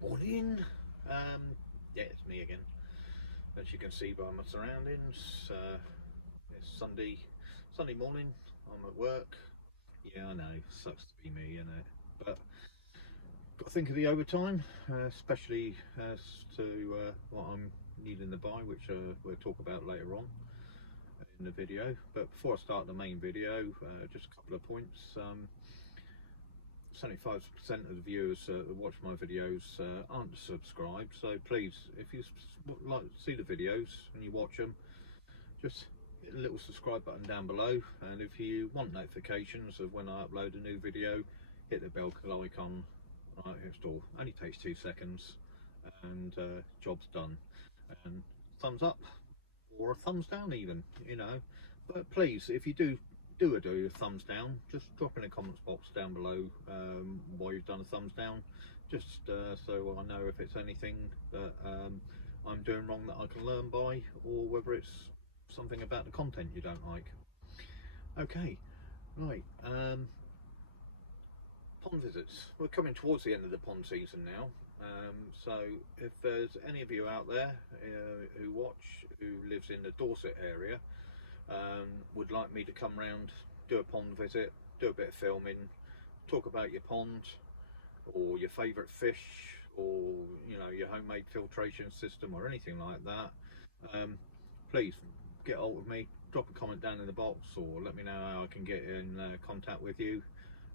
Morning. Yeah, it's me again. As you can see by my surroundings, it's Sunday morning. I'm at work. Yeah, I know, sucks to be me, but got to think of the overtime, especially as to what I'm needing to buy, which we'll talk about later on in the video. But before I start the main video, just a couple of points. 75% of the viewers that watch my videos aren't subscribed, so please, if you like to see the videos and you watch them, just hit the little subscribe button down below, and if you want notifications of when I upload a new video, hit the bell icon right next door. Only takes 2 seconds and job's done. And thumbs up or a thumbs down even, but please, if you do a thumbs down, just drop in a comments box down below why you've done a thumbs down, just so I know if it's anything that I'm doing wrong that I can learn by, or whether it's something about the content you don't like. Okay, right. Pond visits. We're coming towards the end of the pond season now, so if there's any of you out there who lives in the Dorset area, would like me to come round, do a pond visit, do a bit of filming, talk about your pond or your favourite fish, or your homemade filtration system or anything like that, please get hold of me, drop a comment down in the box, or let me know how I can get in contact with you,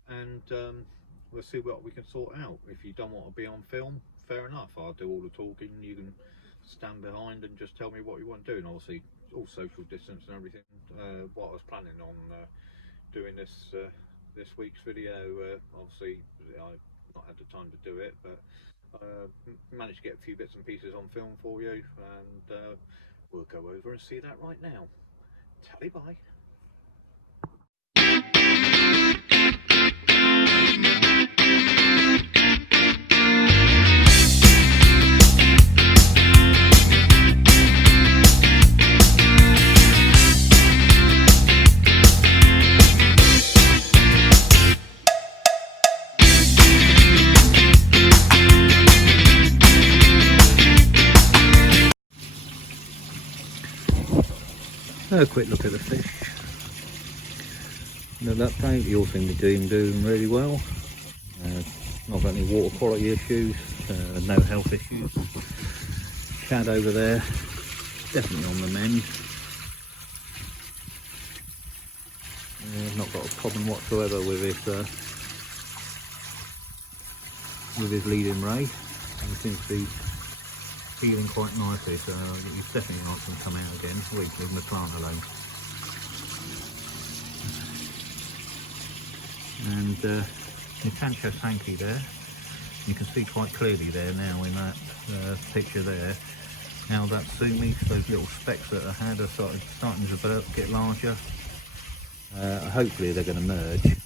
and we'll see what we can sort out. If you don't want to be on film, fair enough, I'll do all the talking, you can stand behind and just tell me what you want to do, and obviously all social distance and everything. What I was planning on doing this week's video, obviously I've not had the time to do it, but managed to get a few bits and pieces on film for you, and we'll go over and see that right now. Tally bye. A quick look at the fish. Another update, you all seem to be doing really well. Not got any water quality issues, no health issues. Shad over there, definitely on the mend. Not got a problem whatsoever with his leading ray. He seems to be feeling quite nicely, so he's definitely not going to come out again. We'll leave him the plant alone. And the Tancho Sankey there, you can see quite clearly there now in that picture there, how that sumi, those little specks that I had, are starting to develop, get larger. Hopefully they're going to merge,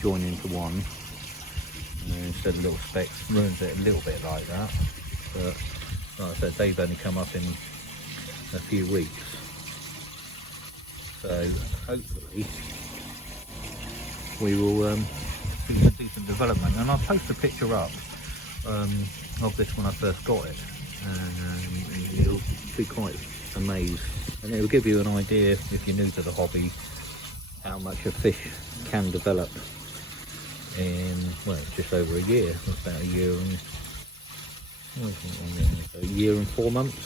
join into one, instead of little specks. Ruins it a little bit like that. But like I said, they've only come up in a few weeks, so hopefully we will see some decent development. And I'll post a picture up of this when I first got it, and you'll be quite amazed, and it will give you an idea, if you're new to the hobby, how much a fish can develop in, well, just over a year. About a year and 4 months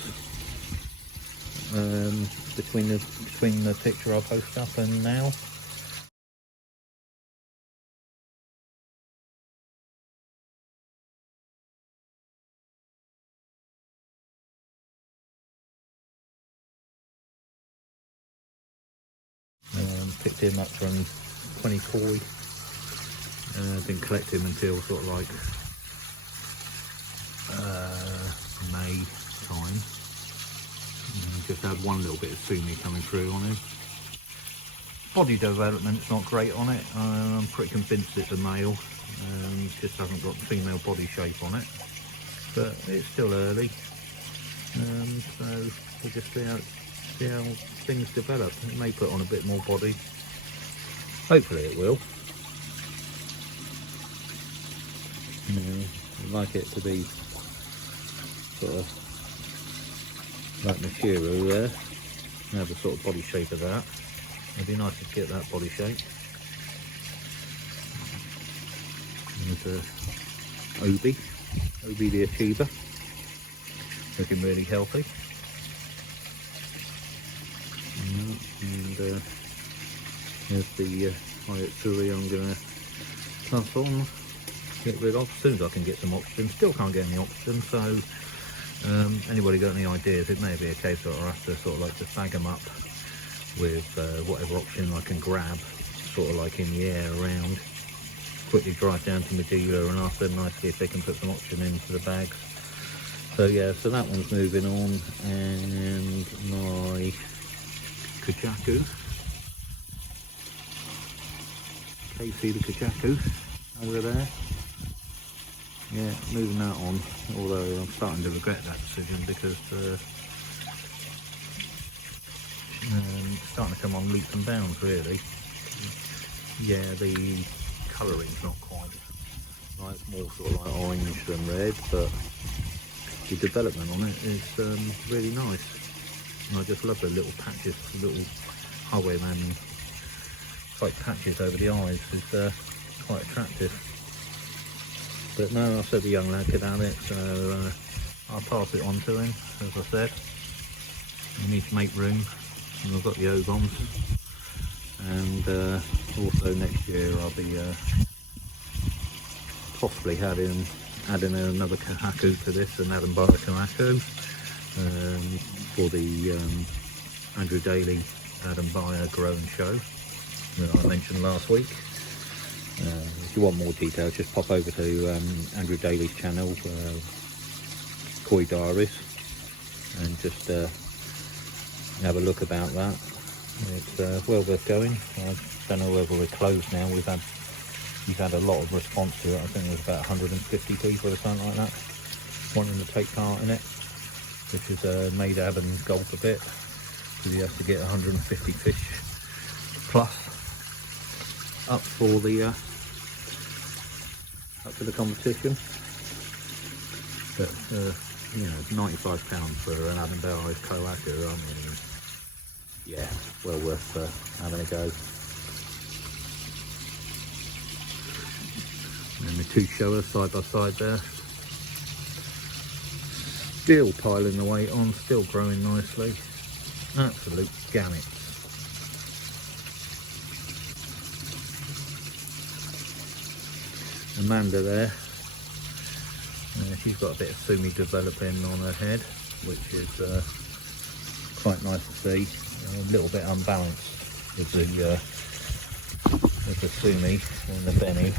between the picture I'll post up and now. Picked him up from 20 koi. Didn't collect him until sort of like May time. Just had one little bit of sumi coming through on him. Body development's not great on it. I'm pretty convinced it's a male. Just hasn't got female body shape on it, but it's still early. So we'll just see how things develop. It may put on a bit more body. Hopefully it will. I'd like it to be sort of like Mashiro there. Have the sort of body shape of that. It'd be nice to get that body shape. There's Obi the Achiever, looking really healthy. And there's the Hayatsuri I'm going to pass on, get rid of as soon as I can get some oxygen. Still can't get any oxygen, so anybody got any ideas? It may be a case that I'll have to sort of like just bag them up with whatever oxygen I can grab, sort of like in the air around. Quickly drive down to Madeira and ask them nicely if they can put some oxygen into the bags. So yeah, so that one's moving on, and my Kajaku, Casey the Kajaku over there. Yeah, moving that on, although I'm starting to regret that decision because it's starting to come on leaps and bounds really. Yeah, the colouring's not quite right, it's more sort of like orange than red, but the development on it is really nice. And I just love the little patches, the little highwayman type patches over the eyes is quite attractive. But no, I said the young lad could have it, so I'll pass it on to him, as I said. We need to make room, and I've got the Ogons. And also next year I'll be possibly adding another Kohaku to this, an Adam Bayer Kohaku, for the Andrew Daly Adam Bayer Grow and Show that I mentioned last week. If you want more details, just pop over to Andrew Daly's channel, Koi Diaries, and just have a look about that. It's well worth going. I don't know whether we're closed now. We've had a lot of response to it. I think there's about 150 people or something like that wanting to take part in it, which has made Adam golf a bit because he has to get 150 fish plus up for the competition. But you know, £95 for an Adam Bayer Kohaku, I mean, yeah, well worth having a go. And the two showers side by side there, still piling the weight on, still growing nicely, absolute gammets. Amanda there, she's got a bit of sumi developing on her head, which is quite nice to see. A little bit unbalanced with the sumi and the Benny.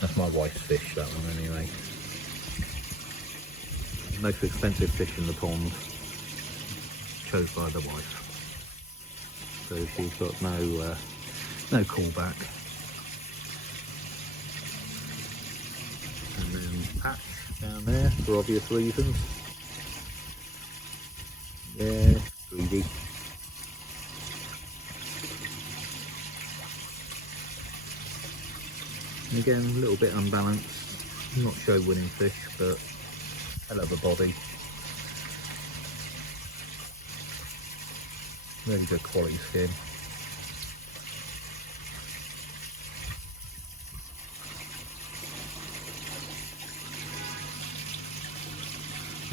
That's my wife's fish, that one anyway. Most expensive fish in the pond, chose by the wife. So she's got no callback. And then Patch down there for obvious reasons. Yeah, greedy. And again, a little bit unbalanced. Not show winning fish, but hell of a body. Really good quality skin.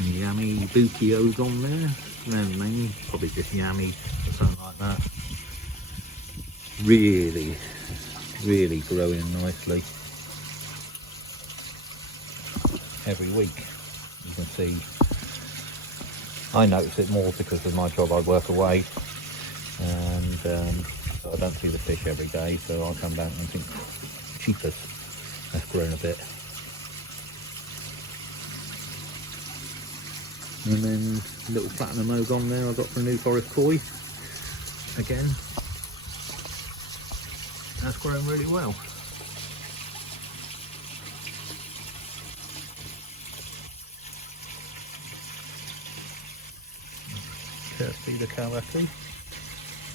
Yummy Buki Ogon there. No name, probably just Yummy or something like that. Really growing nicely. Every week, you can see. I notice it more because of my job. I work away, and so I don't see the fish every day. So I'll come back and think, cheapers, that's grown a bit. And then a little platinum Ogon there I got from New Forest Koi. Again, that's grown really well. Kirsty the Kohaku,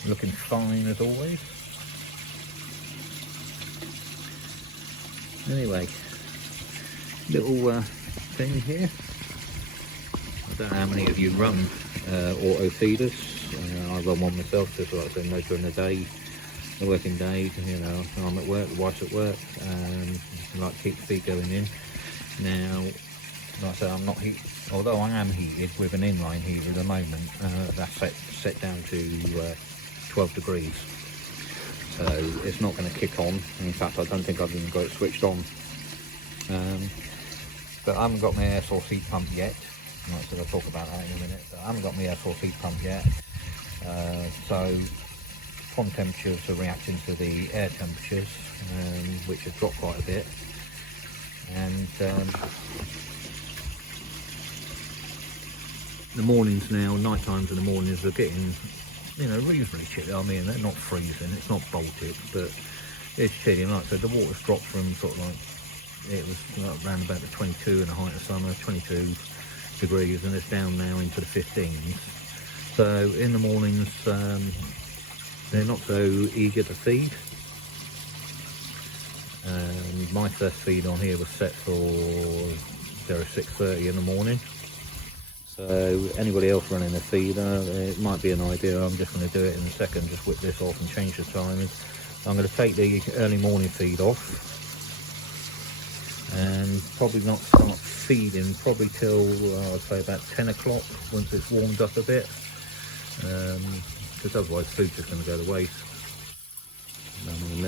looking fine as always. Anyway, little thing here. I don't know how many of you run auto feeders. I run one myself, just like I say, during the day, the working day. You know, I'm at work, the wife's at work, I like to keep the feed going in. Now, like I say, I'm not heat, although I am heated with an inline heater at the moment. That's set down to 12 degrees, so it's not going to kick on. In fact, I don't think I've even got it switched on. But I haven't got my air source heat pump yet. Like I said, I'll talk about that in a minute. But I haven't got my air source heat pump yet. So pond temperatures are reacting to the air temperatures, which have dropped quite a bit. And the mornings now, night times in the mornings are getting, you know, reasonably chilly. I mean, they're not freezing, it's not Baltic, but it's chilly. And like I said, the water's dropped from sort of like, it was like around about the 22 in the height of summer, 22 degrees, and it's down now into the 15s. So in the mornings, they're not so eager to feed. My first feed on here was set for 6:30 in the morning. So anybody else running a feeder, it might be an idea. I'm just going to do it in a second, just whip this off and change the timing. I'm going to take the early morning feed off and probably not start feeding probably till I'd say about 10 o'clock once it's warmed up a bit, because otherwise food's just going to go to waste. I mean,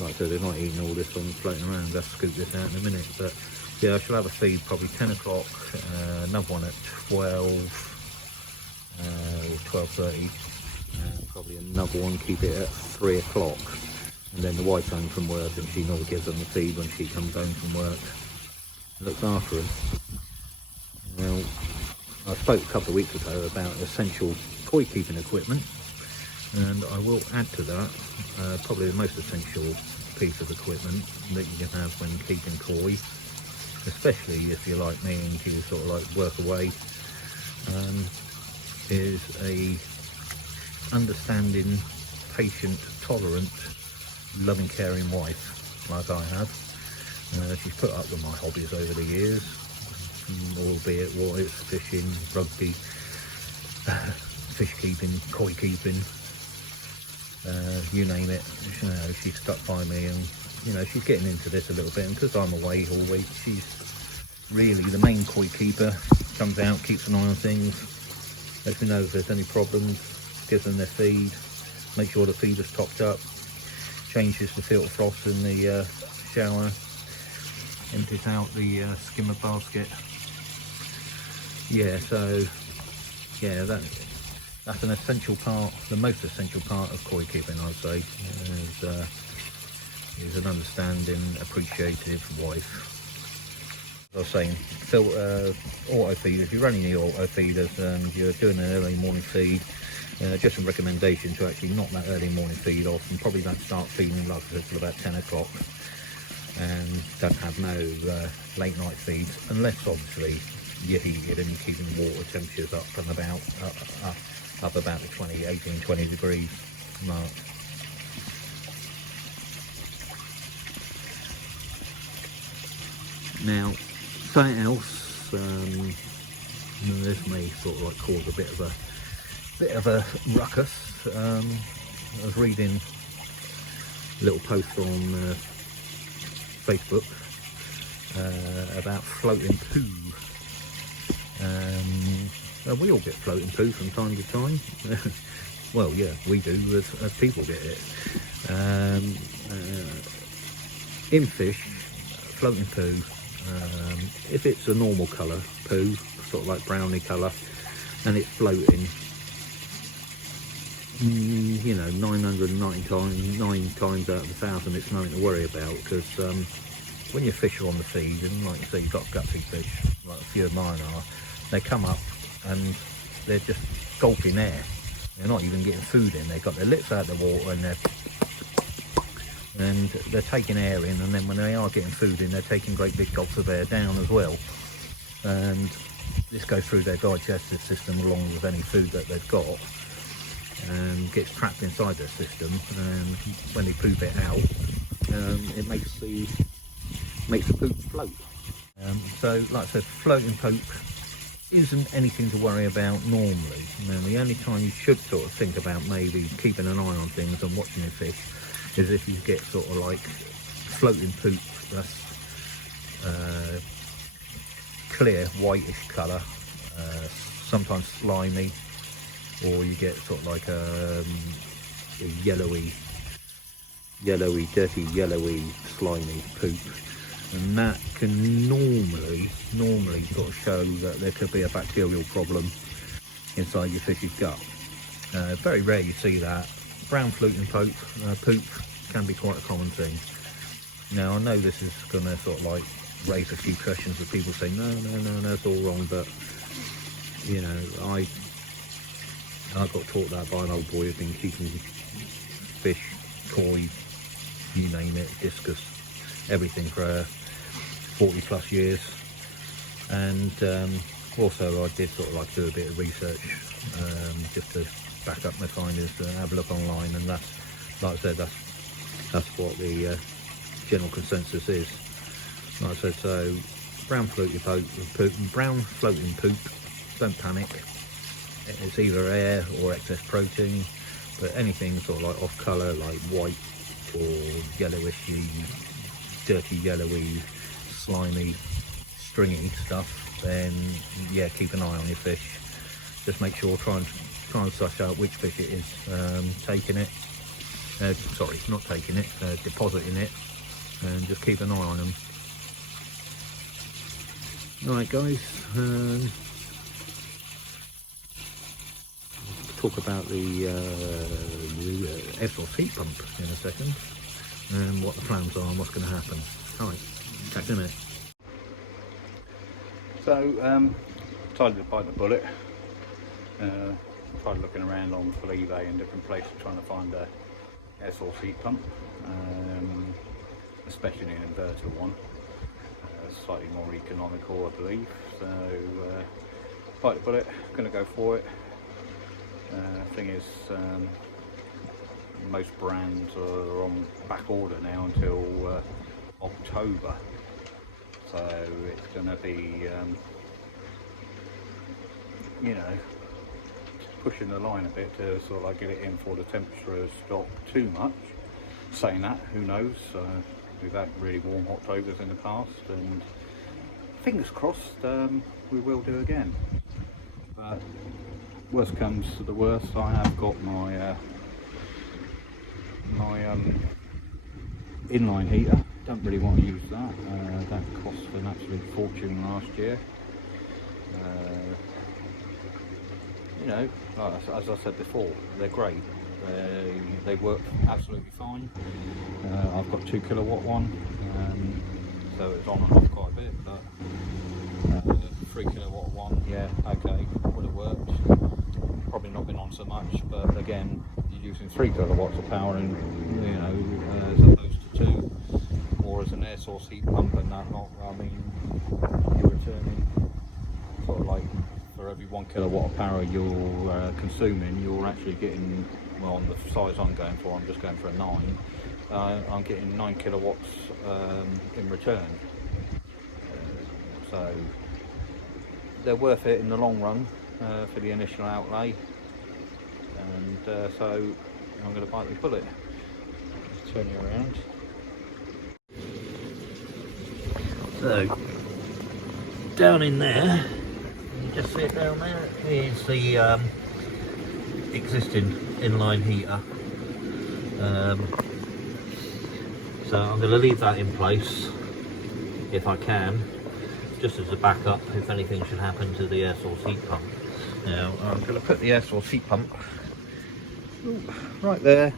like I said, they're not eating all this on floating around. I'll scoop this out in a minute, but yeah, I shall have a feed probably 10 o'clock, another one at 12 or 12:30, probably another one, keep it at 3 o'clock. And then the wife's home from work and she normally gives them the feed when she comes home from work. Looks after them. Now, I spoke a couple of weeks ago about essential koi keeping equipment, and I will add to that probably the most essential piece of equipment that you can have when keeping koi, especially if you're like me and you sort of like work away, is a understanding, patient, tolerant, loving, caring wife like I have. She's put up with my hobbies over the years, albeit what it's fishing, rugby, fish keeping, koi keeping, you name it. You know, she's stuck by me, and you know, she's getting into this a little bit, and because I'm away all week, she's really the main koi keeper. Comes out, keeps an eye on things, lets me know if there's any problems, gives them their feed, make sure the feed is topped up, changes the filter frost in the shower, empties out the skimmer basket. Yeah, so yeah, that's an essential part, the most essential part of koi keeping, I'd say, is an understanding, appreciative wife. As I was saying, auto feeders, if you're running the auto feeders and you're doing an early morning feed, just some recommendation to actually knock that early morning feed off and probably don't start feeding, like I said, till about 10 o'clock, and don't have no late night feeds, unless obviously you're heated and you're keeping water temperatures up and about up about the 18-20 degrees mark. Now, something else, this may sort of like cause a bit of a ruckus. I was reading a little post on Facebook about floating poo. We all get floating poo from time to time. Well, yeah, we do as people get it. In fish, floating poo, if it's a normal colour poo, sort of like browny colour, and it's floating, you know, 909 times out of 1,000 it's nothing to worry about, because when your fish are on the feed, and like you say, you've got gutted fish, like a few of mine are, they come up and they're just gulping air. They're not even getting food in. They've got their lips out of the water and they're taking air in, and then when they are getting food in, they're taking great big gulps of air down as well. And this goes through their digestive system along with any food that they've got, and gets trapped inside their system, and when they poop it out, it makes the makes the poop float. So like I said, floating poop isn't anything to worry about normally. Now the only time you should sort of think about maybe keeping an eye on things and watching your fish is if you get sort of like floating poop that's clear whitish colour, sometimes slimy, or you get sort of like a yellowy, dirty yellowy, slimy poop, and that can normally sort of show that there could be a bacterial problem inside your fish's gut. Very rare you see that. Brown floating poop can be quite a common thing. Now I know this is going to sort of like raise a few questions of people saying no, that's all wrong, but you know, I got taught that by an old boy who's been keeping fish, koi, you name it, discus, everything for 40 plus years. And also I did sort of like do a bit of research just to back up my findings, have a look online, and that's, like I said, that's what the general consensus is. Like I said, so brown floating poop, don't panic. It's either air or excess protein, but anything sort of like off colour, like white or yellowishy, dirty yellowy, slimy, stringy stuff, then yeah, keep an eye on your fish. Just make sure, try and suss out which fish it is taking it. Sorry, not taking it, depositing it, and just keep an eye on them. Right guys, talk about the air source heat pump in a second, and what the plans are and what's going to happen. Alright, catch you in a minute. So, decided to bite the bullet. Tried looking around on full eBay and different places trying to find a air source heat pump, especially an inverter one. Slightly more economical, I believe. So bite the bullet, going to go for it. Thing is, most brands are on back order now until October, so it's going to be you know, pushing the line a bit to sort of like get it in before the temperature has dropped too much. Saying that, who knows, we've had really warm Octobers in the past, and fingers crossed we will do again. But worst comes to the worst, I have got my inline heater. Don't really want to use that. That cost an absolute fortune last year. You know, as I said before, they're great. They work absolutely fine. I've got 2 kilowatt one, so it's on and off quite a bit, but 3 kilowatt one, yeah, okay, would have worked. Probably not been on so much, but again, you're using 3 kilowatts of power, and you know, as opposed to 2, or as an air source heat pump, and that not. I mean, you're returning sort of like, for every 1 kilowatt of power you're consuming, you're actually getting, well, on the size I'm going for, I'm just going for a 9. I'm getting 9 kilowatts in return. So they're worth it in the long run for the initial outlay, and so I'm going to bite the bullet. Just turn you around. So down in there, you just see it down there, is the existing inline heater. So I'm going to leave that in place if I can, just as a backup if anything should happen to the air source heat pump. Now I'm going to put the air source heat pump right there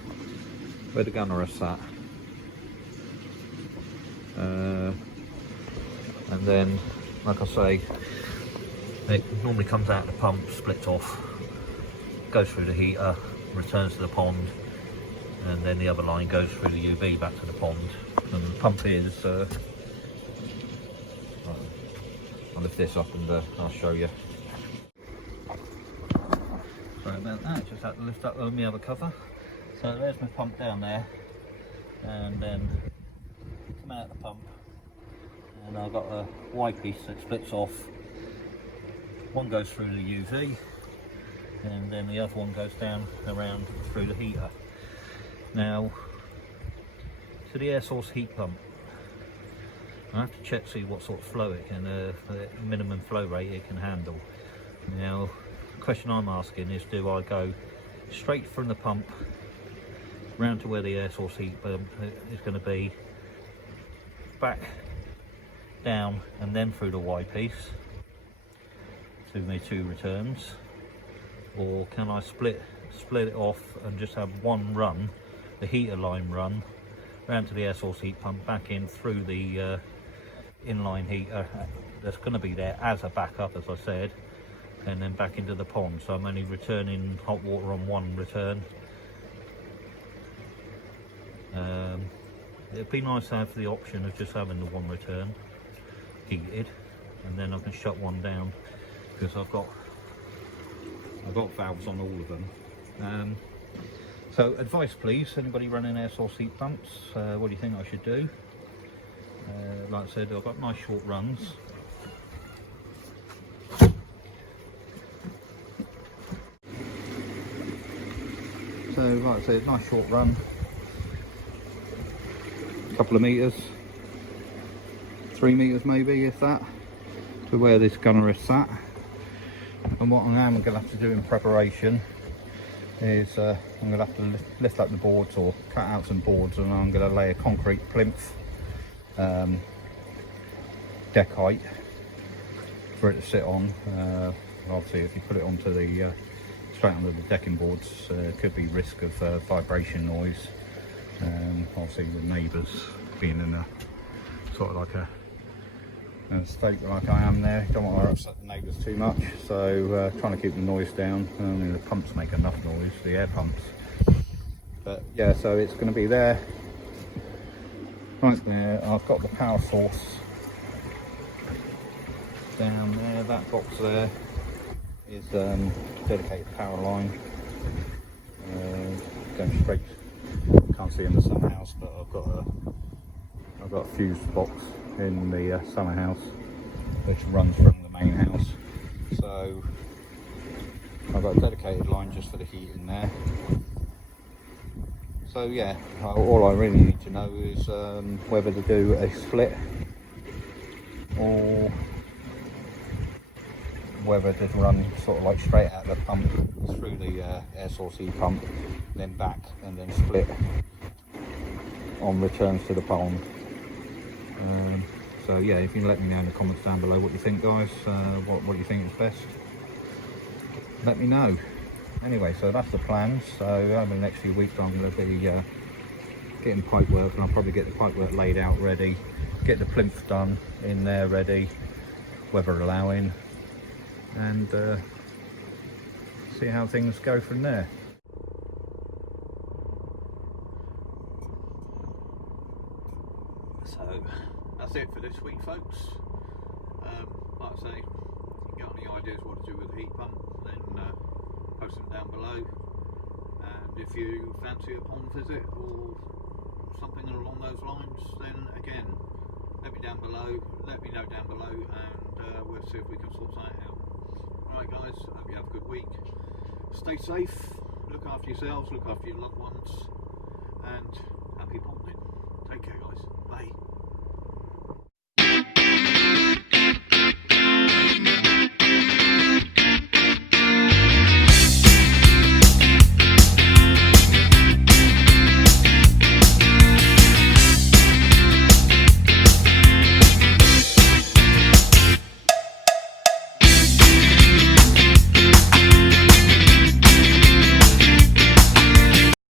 where the gunner is sat, and then, like I say, it normally comes out of the pump, splits off, goes through the heater, returns to the pond, and then the other line goes through the UV back to the pond. And the pump is, I'll lift this up and I'll show you. Sorry about that, just had to lift up my other cover. So there's my pump down there, and then come out of the pump, and I've got a Y piece that splits off. One goes through the UV, and then the other one goes down around through the heater. Now, to the air source heat pump, I have to check, see what sort of flow it can, the minimum flow rate it can handle. Now, the question I'm asking is, do I go straight from the pump round to where the air source heat pump is going to be, back down and then through the Y piece to my 2 returns, or can I split it off and just have one run, the heater line run, round to the air source heat pump, back in through the inline heater that's going to be there as a backup, as I said, and then back into the pond. So I'm only returning hot water on one return. It'd be nice to have the option of just having the one return heated, and then I can shut one down, because I've got valves on all of them. So advice please, anybody running air source heat pumps, what do you think I should do? Like I said, I've got nice short runs. So like I said, nice short run, a couple of metres, 3 metres maybe, if that, to where this gunner is sat. And what I am going to have to do in preparation is I'm going to have to lift up the boards, or cut out some boards, and I'm going to lay a concrete plinth deck height for it to sit on. Obviously if you put it onto the straight onto the decking boards, could be risk of vibration noise, obviously with neighbours being in a sort of like a state like I am there. Don't want to upset the neighbours too much, so trying to keep the noise down. I mean, the pumps make enough noise, the air pumps, but yeah, so it's going to be there, right there. I've got the power source down there. That box there is dedicated power line, going straight, can't see in the summer house, but I've got a fused box in the summer house which runs from the main house, so I've got a dedicated line just for the heat in there. So yeah, all I really need to know is whether to do a split or whether to run sort of like straight out of the pump through the air source heat pump, then back, and then split on returns to the pond. So yeah, if you can let me know in the comments down below what you think, guys, what do you think is best, let me know. Anyway, so that's the plan. So over the next few weeks I'm going to be getting pipe work, and I'll probably get the pipe work laid out ready, get the plinth done in there ready, weather allowing, and see how things go from there. So that's it for this week, folks. Like I say, if you got any ideas what to do with the heat pump, then post them down below. And if you fancy a pond visit or something along those lines, then again, let me know down below, and we'll see if we can sort that out. Alright guys, hope you have a good week. Stay safe, look after yourselves, look after your loved ones, and happy ponding.